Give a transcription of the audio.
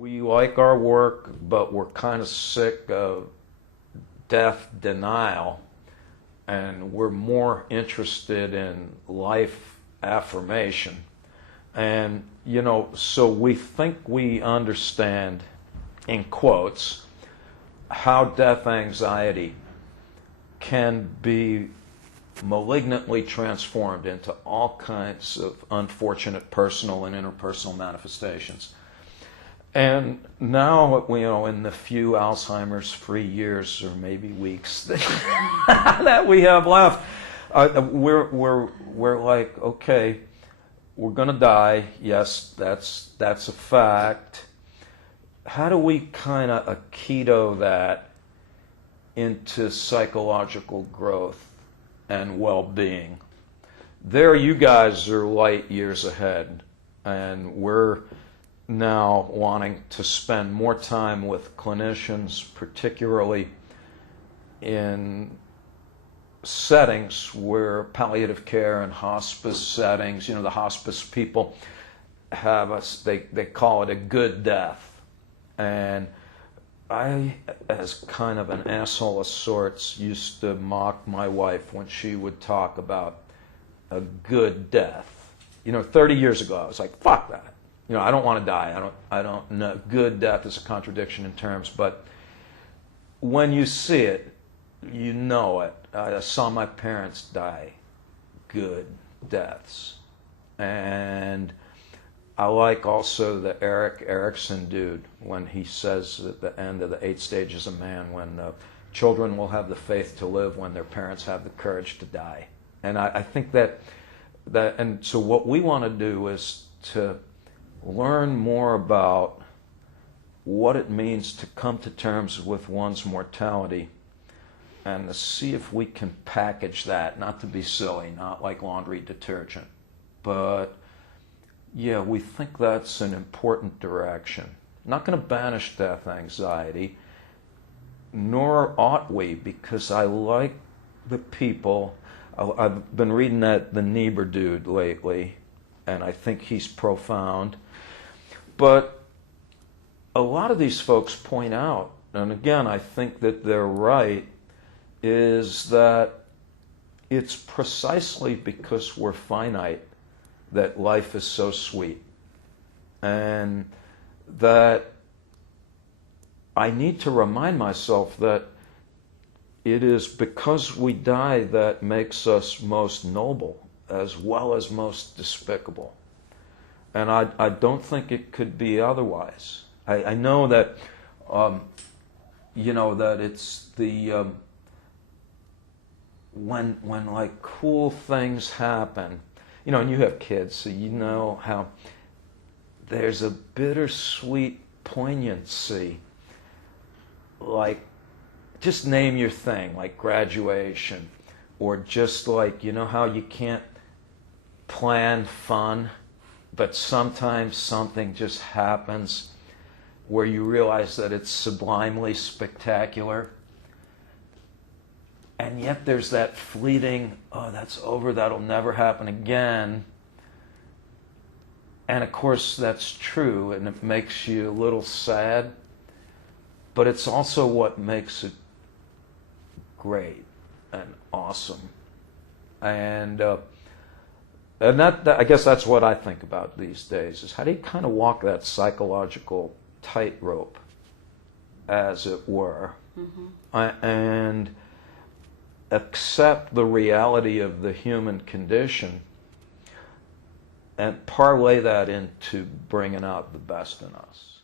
We like our work, but we're kind of sick of death denial, and we're more interested in life affirmation. And, so we think we understand, in quotes, how death anxiety can be malignantly transformed into all kinds of unfortunate personal and interpersonal manifestations. And now, in the few Alzheimer's-free years, or maybe weeks that we have left, we're like, okay, we're going to die. Yes, that's a fact. How do we kind of aikido that into psychological growth and well-being? There, you guys are light years ahead, and we're now wanting to spend more time with clinicians, particularly in settings where palliative care and hospice settings, the hospice people have us, they call it a good death. And I, as kind of an asshole of sorts, used to mock my wife when she would talk about a good death. 30 years ago, I was like, fuck that. I don't want to die. I don't know. Good death is a contradiction in terms, but when you see it, you know it. I saw my parents die good deaths. And I like also the Erik Erikson dude when he says at the end of the 8 Stages of Man, when children will have the faith to live when their parents have the courage to die. And I think that and so what we want to do is to learn more about what it means to come to terms with one's mortality, and to see if we can package that, not to be silly, not like laundry detergent, but yeah, we think that's an important direction. Not going to banish death anxiety, nor ought we, because I like the people. I've been reading the Niebuhr dude lately, and I think he's profound. But a lot of these folks point out, and again, I think that they're right, is that it's precisely because we're finite that life is so sweet. And that I need to remind myself that it is because we die that makes us most noble as well as most despicable. And I don't think it could be otherwise. I know that, that it's the, when like cool things happen, and you have kids, so you know how there's a bittersweet poignancy, like, just name your thing, like graduation, or just like, how you can't plan fun, but sometimes something just happens where you realize that it's sublimely spectacular. And yet there's that fleeting, oh, that's over, that'll never happen again. And of course that's true, and it makes you a little sad, but it's also what makes it great and awesome. And that I guess that's what I think about these days, is how do you kind of walk that psychological tightrope, as it were, and accept the reality of the human condition and parlay that into bringing out the best in us.